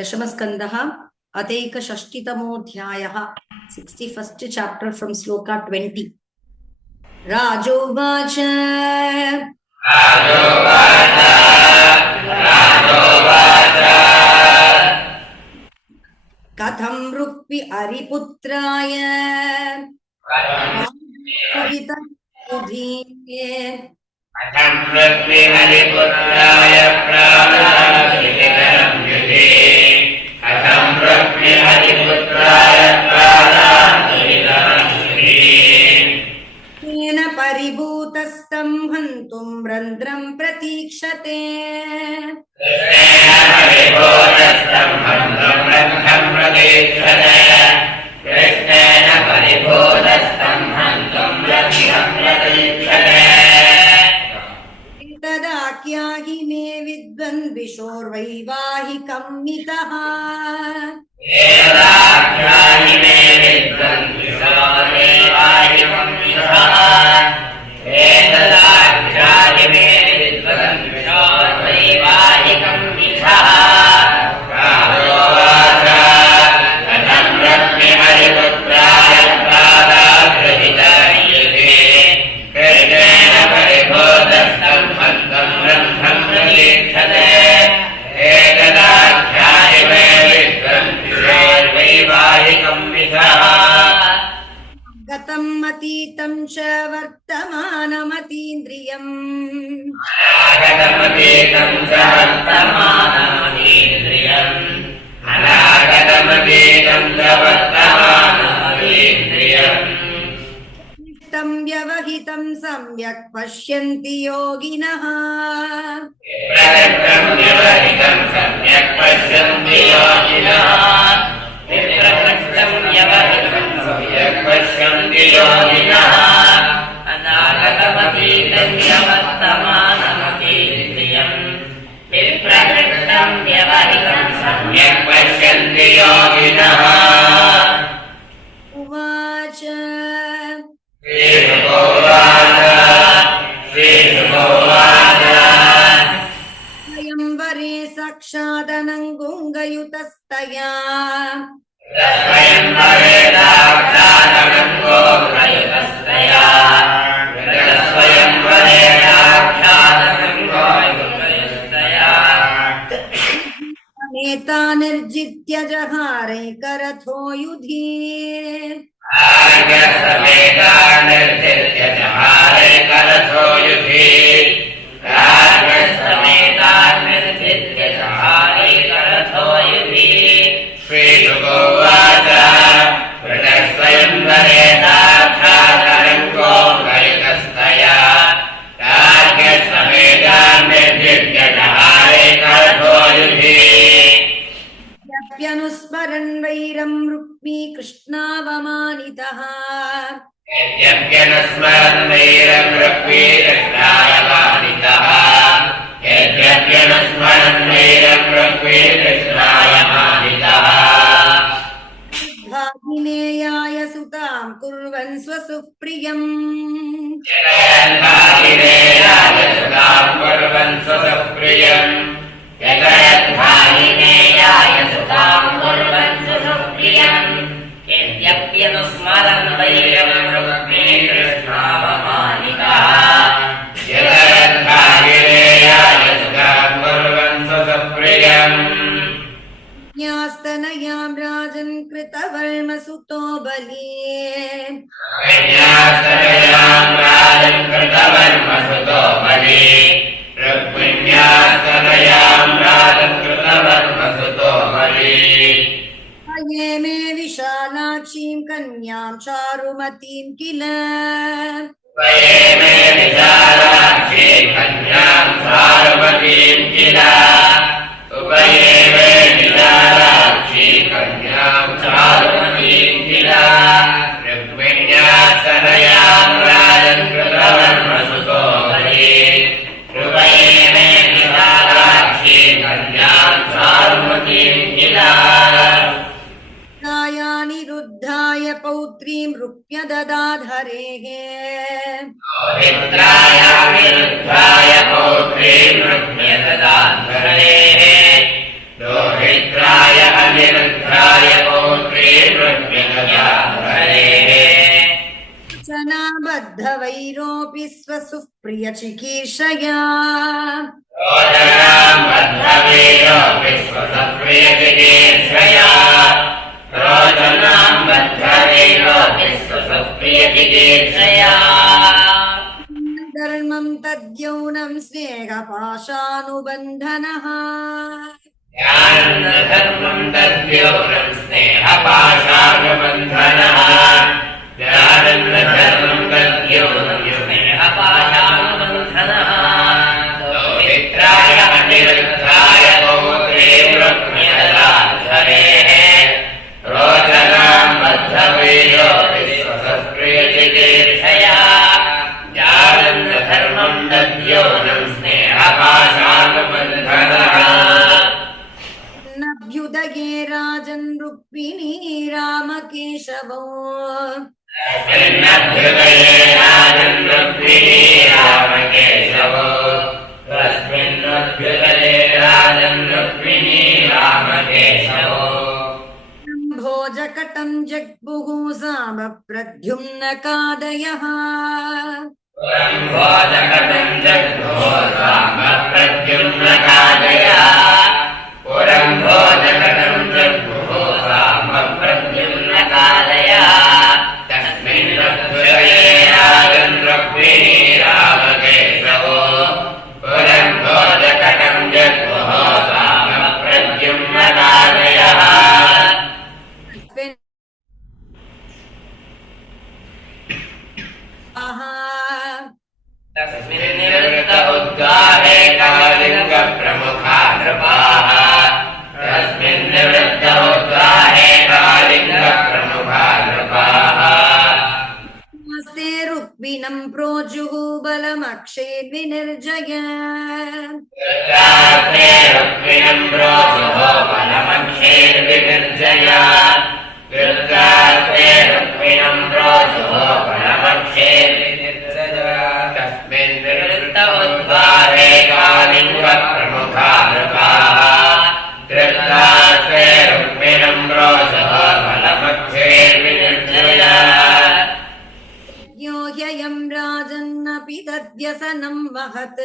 दशमस्कन्धः अथैकषष्टितमोऽध्यायः 61st chapter from sloka 20. राजोवाच कथं रुक्मि अरिपुत्राय परिभूतस्तं हन्तुं रन्ध्रं प्रतीक्षते तदाख्याहि मे विद्वन्द्विषोर्वैवाहिकं मितः गतं अतीतं च वर्तमानमतीन्द्रियम् इष्टं व्यवहितं सम्यक् पश्यन्ति योगिनः उवाच स्वयंवरे साक्षादनङ्गुङ्गयुतस्तया नेता निर्जित्य जहारे करथो युधि यप्यनुस्मरन् वैरं रुक्मी कृष्णावमानितः भागिनेयाय सुतां कुर्वन् स्वसुप्रियम् यद्यप्यनुस्मरन् वैरं रुक्मी कृष्णावमानितः ज्ञास्तनयां राजन् कृतवर्मसुतो बली ये मे विशालाक्षीं कन्यां चारुमतीं किल निरुद्धाय पौत्रीं रुक्म्य ददाधरेः दोहित्राय पौत्रे प्रत्यगजाधरेः सनाबद्धवैरोऽपि स्वसुः प्रियचिकीर्षया रोचनां बद्धवीरोऽपि स्वसप्रियचिकीर्षया रोचनां बद्धवीरोऽपि स्वसप्रियचिकीर्षया धर्मं तद्यौनं स्नेहपाशानुबन्धनः धर्मं तद्यौनं स्नेहपाशानुबन्धनः धर्मं तद्यौनं स्नेहपाशानुबन्धनः दौहित्राय अनिरुद्धाय पौत्रे प्रज्ञाधरेः रोचनां बद्धवीरोऽपि स्वसप्रियचिकीर्षया धर्मं तद्यौनं स्नेहपाशानुबन्धनः नभ्युदये राजन् रुक्मिणी रामकेशवो तस्मिन्नभ्युदये राजन् रुक्मिणी रामकेशवो तस्मिन्नभ्युदये राजन् रुक्मिणी रामकेशवो भोजकटं जग्मुः सामप्रद्युम्नकादयः पुरम्भोजकटं जग्मुः सामप्रद्युम्नकादयः पुरम्भोजकटं जग्मुः सामप्रद्युम्नकादयः तस्मिन्नभ्युदये राजन् रुक्मिणी रामकेशवो पुरम्भोजकटं जग्मुः सामप्रद्युम्नकादयः तस्मिन्निवृत्त उद्गारे कालिङ्गप्रमुखा नृपाः तस्मिन्निवृत्त उद्गारे कालिङ्गप्रमुखा नृपाः नमस्ते रुक्मिणं प्रोजुः बलमक्षेर्विनिर्जय वृत्तास्ते रुक्मिणं प्रोजुः बलमक्षेर्विनिर्जय वृत्तास्ते रुक्मिणं प्रोजुः बलमक्षेर्विनिर्जय तस्मिन्निवृत्त उद्गारे कालिङ्गप्रमुखा नृपाः वृत्तास्ते रुक्मिणं प्रोजुः बलमक्षेर्विनिर्जय यो ह्ययं राजन्नपि तद्व्यसनं वहत्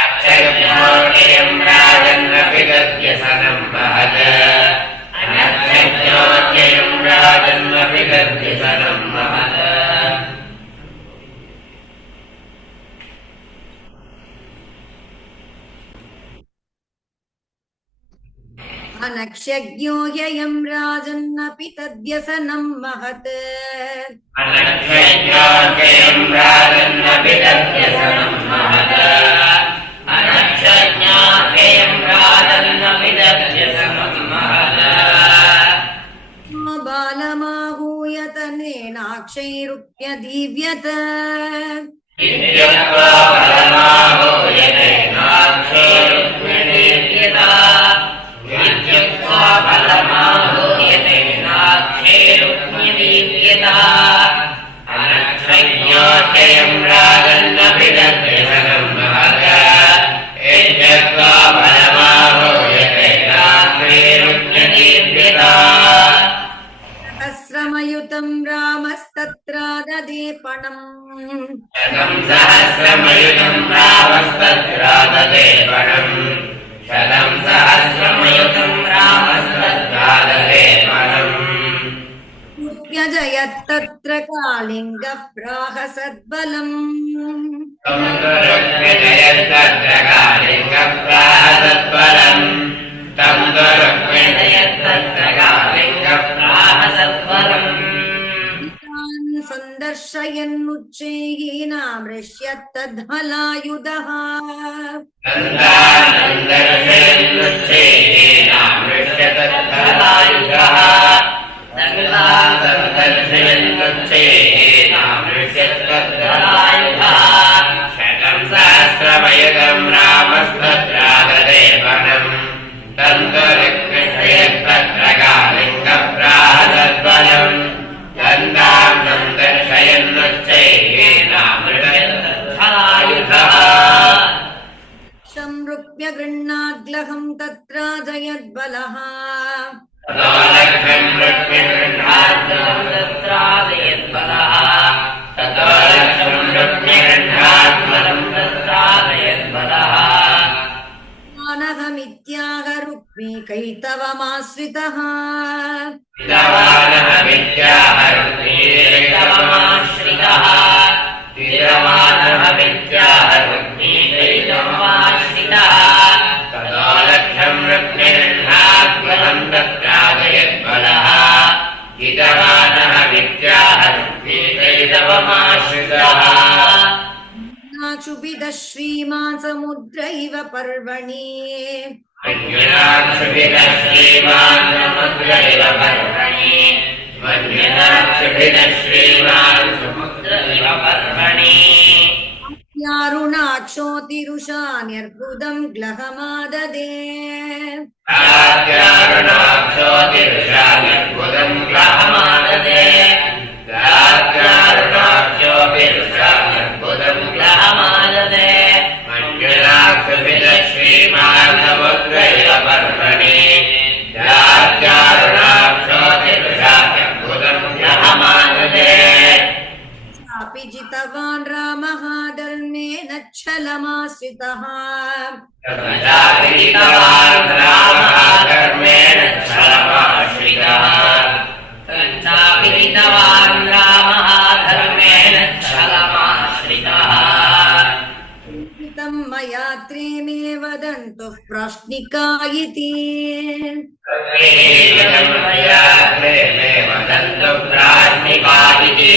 अक्षज्ञोऽयं राजन्नपि तद्व्यसनं वहत् अनक्षज्ञोऽयं राजन्नपि तद्व्यसनं वहत् अनक्षज्ञो ह्ययं राजन्नपि तद्व्यसनं महत् अनक्षज्ञोऽयं राजन्नपि तद्व्यसनं महत् अनक्षज्ञोऽयं राजन्नपि तद्व्यसनं महत् बालमाहूय तनेनाक्षैरुप्यदीव्यत इत्यक्त्वा बलमाहूयते नाक्षैरुप्यदीव्यत इत्यक्त्वा बलमाहूयते नाक्षैरुप्यदीव्यत अनक्षज्ञोऽयं राजन्नपि तद्व्यसनं महत् इत्यक्त्वा बलमाहूयते नाक्षैरुप्यदीव्यत सहस्रमयुतं रामस्तत्र ददेपणम् शतं सहस्रमयुतं रामस्तत्रादलेपणम् शतं सहस्रमयुतं रामस्तत्रादलेपणम् उपत्यजयत्तत्र कालिङ्गः प्राह सद्बलम् तत्र कालिङ्गः प्राह सद्बलम् तत्र कालिङ्गः प्राह सद्बलम् सन्दर्शयन्नुच्चैहीनामृष्यत्तद्बलायुधः शतं सहस्रमयुतं रामस्तत्रादलेपणम् तन्तुरुक्मिषयत्तत्र कालिङ्गः प्राह सद्बलम् गन्धां सन्दर्शयन्नुच्चैहीनामृषयत्तद्बलायुधः संरुप्य गृह्णाद्लहं तत्र जयद्बलः ततोलक्ष्यं रुक्मिगृह्णाद्बलं तत्रादयद्बलः ततोलक्ष्यं रुक्मिगृह्णाद्बलं तत्रादयद्बलः मानहमित्याह रुक्मी कैतवमाश्रितः विद्यमानः रुक्मीदैतवमाश्रितः विद्यमानः रुक्मीदैतवमाश्रितः ततोलक्ष्यं रुक्मिगृह्णाद्बलं तत्रादयद्बलः विद्यमानः रुक्मीदैतवमाश्रितः नाक्षुभिदः श्रीमान् समुद्र इव पर्वणि मन्युनाक्षुभिदः श्रीमान् समुद्र इव पर्वणि मन्युनाक्षुभिदः श्रीमान् समुद्र इव पर्वणि यारुणाक्षोतिरुषान्यर्बुदं ग्लहमाददे दात्यारुणाक्षोतिरुषान्यर्बुदं ग्लहमाददे दात्यारुणाक्षोतिरुषान्यर्बुदं ग्लहमाददे मन्युनाक्षुभिदः श्रीमान् समुद्र इव पर्वणि दात्यारुणाक्षोतिरुषान्यर्बुदं ग्लहमाददे चापि जितवान् रामः धर्मेण छलमाश्रितः तथापितवान् रामः धर्मेण छलमाश्रितः तथापितवान् रामः धर्मेण छलमाश्रितः तं मया त्रीमे वदन्तुः प्राश्निका इति मया प्रेमे वदन्तु प्राश्निका इति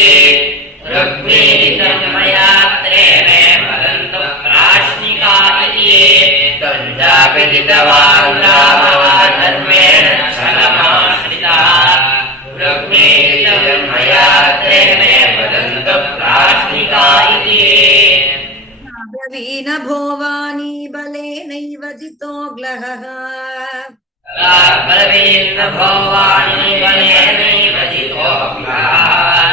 रुक्मीतं मया प्रेमे वदन्तु प्राश्निका इति तञ्चापि जितवान् रामः धर्मेण छलमाश्रितः रुक्मीतं मया प्रेमे वदन्तु प्राश्निका इति ब्रवीण भोवानी बलेनैव जितो ग्लहः ब्रवीण भोवानी बलेनैव जितो ग्लहः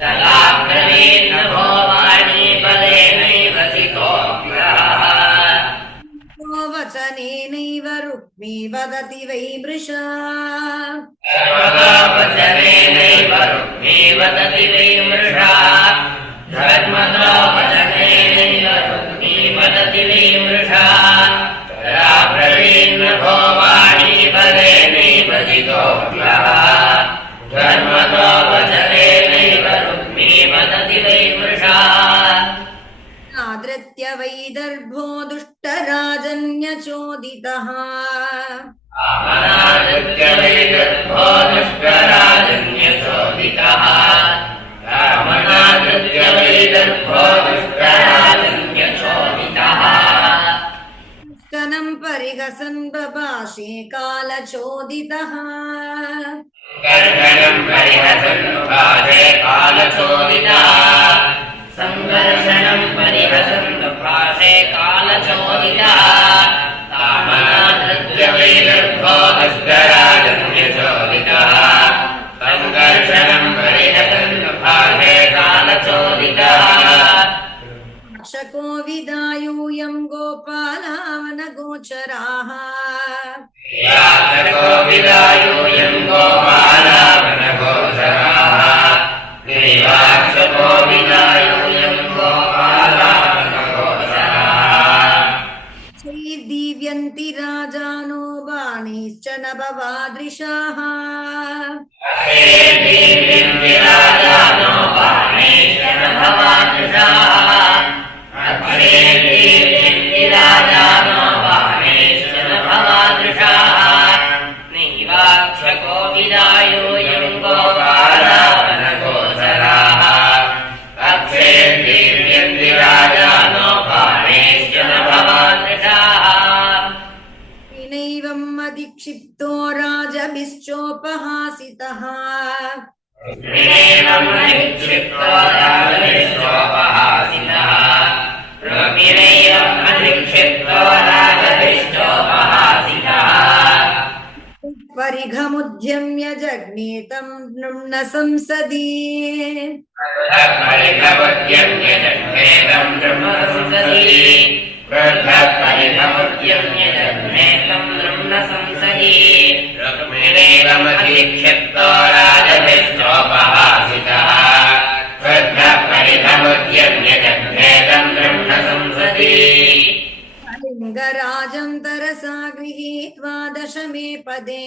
तदा ब्रवीण भोवानी बलेनैव जितो ग्लहः वचनेनैव रुक्मी वदति वै मृषा वचनेनैव रुक्मी वदति वै मृषा धर्मतो वचनेनैव रुक्मी वदति वै मृषा तदा ब्रवीण भोवानी बलेनैव जितो ग्लहः धर्मतो वचनेनैव रुक्मी वदति वै मृषा नादृत्य वैदर्भो दुष्टराजन्यचोदितः अनादृत्य वैदर्भो दुष्टराजन्यचोदितः रामनादृत्य वैदर्भो दुष्टराजन्यचोदितः कनं परिहसन् बभाषे कालचोदितः कर्षणं परिहसन् भाषे कालचोदितः संघर्षणं परिहसन् भाषे कालचोदितः कामनाधृत्य वैदर्भो दुष्टराजन्यचोदितः संघर्षणं परिहसन् भाषे कालचोदितः रक्षको विदायूयं गोपालावनगोचराः याचको विदायूयं गोपालावनगोचराः नैवाक्षको विदायूयं गोपालावनगोचराः चैर्दीव्यन्ति राजानो बाणैश्च नभवादृशाः अक्षेर्दीव्यन्ति राजानो बाणैश्च नभवादृशाः अक्षेर्दीव्यन्ति राजानो बाणैश्च नभवादृशाः नैवाक्षको विदायूयं गोपालावनगोचराः अक्षेर्दीव्यन्ति राजानो बाणैश्च नभवादृशाः विनैवम् अधिक्षिप्तो राजभिश्चोपहासितः विनैवम् अधिक्षिप्तो राजभिश्चोपहासितः विनैवम् अधिक्षिप्तो राजभिश्चोपहासितः परिघमुद्यम्य जग्ने तं नृम्न संसदि परिघमुद्यम्य जग्ने तं नृम्न संसदि परिघमुद्यम्य जग्ने तं नृम्न ब्रह्म संसदि रुक्मिणीवमधीक्षिप्तो राजभिश्चोपहासितः श्रद्धः परिधमुद्यम्य जग्भेदम् ब्रह्म संसदि लिङ्गराजं तरसा गृहीत्वा दशमे पदे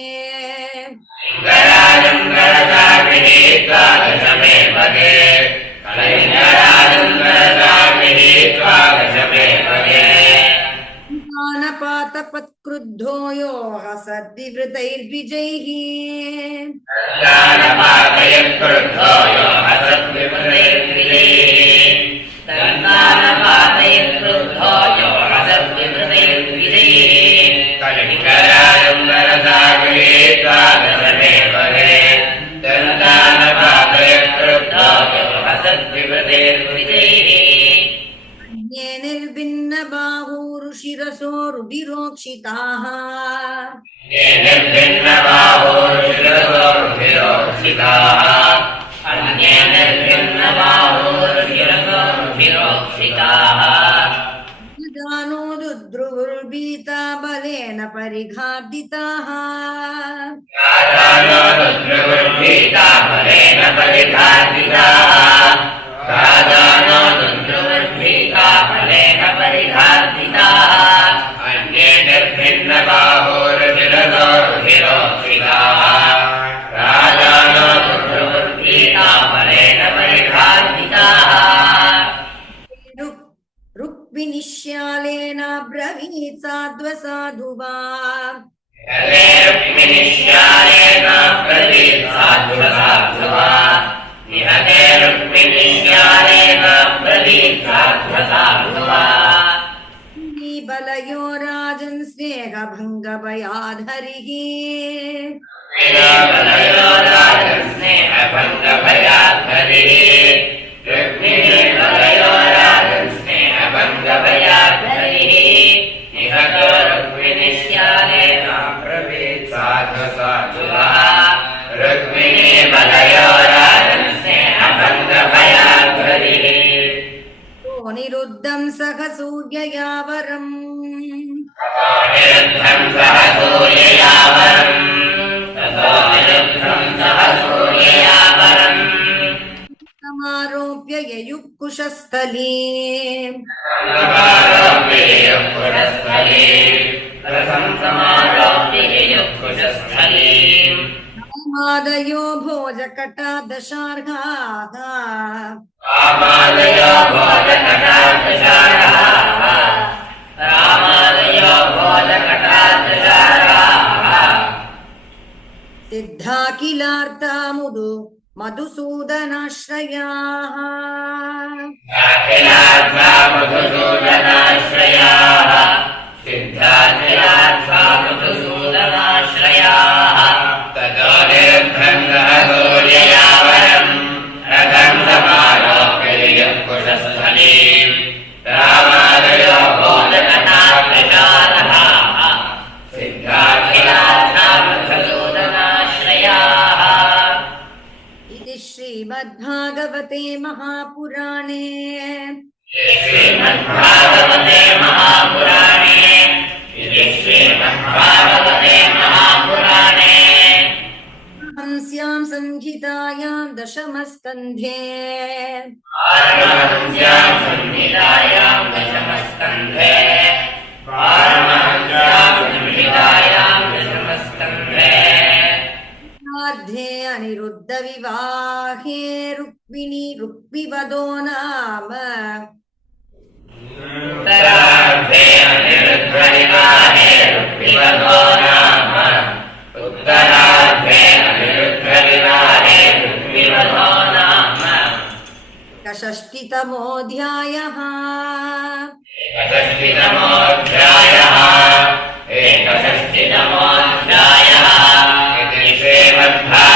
लिङ्गराजम् तरसा गृहीत्वा दशमे पदे लिङ्गराजम् तरसा गृहीत्वा दशमे पदे दानपातपत्क्रुद्धो यो हसद्विवृतैर्द्विजैः दानपातयत्क्रुद्धो यो हसद्विवृतैर्द्विजैः दानपातयत्क्रुद्धो यो हसद्विवृतैर्द्विजैः कलिङ्गराजम् तरसा गृहीत्वा दशमे पदे दानपातयत्क्रुद्धो यो हसद्विवृतैर्द्विजैः ये निर्भिन्नबाहूरुशिरसो रुधिरोक्षिताः ये निर्भिन्नबाहूरुशिरसोरुधिरोक्षिताः अन्ये निर्भिन्नबाहूरुशिरसोरुधिरोक्षिताः जानोदुद्रुवुर्भीता बलेन परिघार्दिताः राजानोदुद्रुवुर्भीता बलेन परिघार्दिताः राजानोदुद्रुवुर्भीता बलेन परिघार्दिताः अन्ये निर्भिन्नबाहूरुशिरसोरुधिरोक्षिताः राजानोदुद्रुवुर्भीता बलेन परिघार्दिताः रुक्मिणिश्यालेन ब्रवीत् साध्वसाधु वा यदे रुक्मिणिश्यालेन ब्रवीत् साध्वसाधु वा निहते रुक्मिणिश्यालेन ब्रवीत् साध्वसाधु वा बलयो राजन् स्नेहभङ्गभयाधरिः बलयो राजन् स्नेहभङ्गभयाधरिः रुक्मिणीबलयो राजन् स्नेहभङ्गभयाधरिः निहतो रुक्मिणिश्यालेन ब्रवीत् साध्वसाधु वा रुक्मिणीबलयो राजन् स्नेहभङ्गभयाधरिः निरुद्धं सह सूर्ययावरम् निरुद्धं सह सूर्ययावरम् ततो निरुद्धं सह सूर्ययावरम् समारोप्य ययुःकुशस्थली समारोप्य ययुःकुशस्थलीम् रथं समारोप्य ययुःकुशस्थलीम् मादयो भोजकटा दशार्हाः रामादयो भोजकटादशार्हाः रामादयो भोजकटादशार्हाः सिद्धा किलार्ता मधुसूदनाश्रयाः अखिलार्था मधुसूदनाश्रयाः सिद्धाखिलार्था मधुसूदनाश्रयाः ततो निरुद्धं सह सूर्ययावरम् रथं समारोप्य ययुःकुशस्थलीम् रामादयो भोजकटादशार्हाः सिद्धाखिलार्था मधुसूदनाश्रयाः इति श्रीमद्भागवते महापुराणे श्रीमद्भागवते महापुराणे इति श्रीमद्भागवते महापुराणे हंस्यां संहितायां दशमस्कन्धे पारमहंस्यां संहितायां दशमस्कन्धे पारमहंस्यां संहितायां दशमस्कन्धे मध्ये अनिरुद्धविवाहे रुक्मिवधो नाम उत्तरार्धे अनिरुद्धविवाहे रुक्मिवधो नाम उत्तरार्धे अनिरुद्धविवाहे रुक्मिवधो नाम षष्टितमोऽध्यायः एकषष्टितमोऽध्यायः इति श्रीमद्भागवते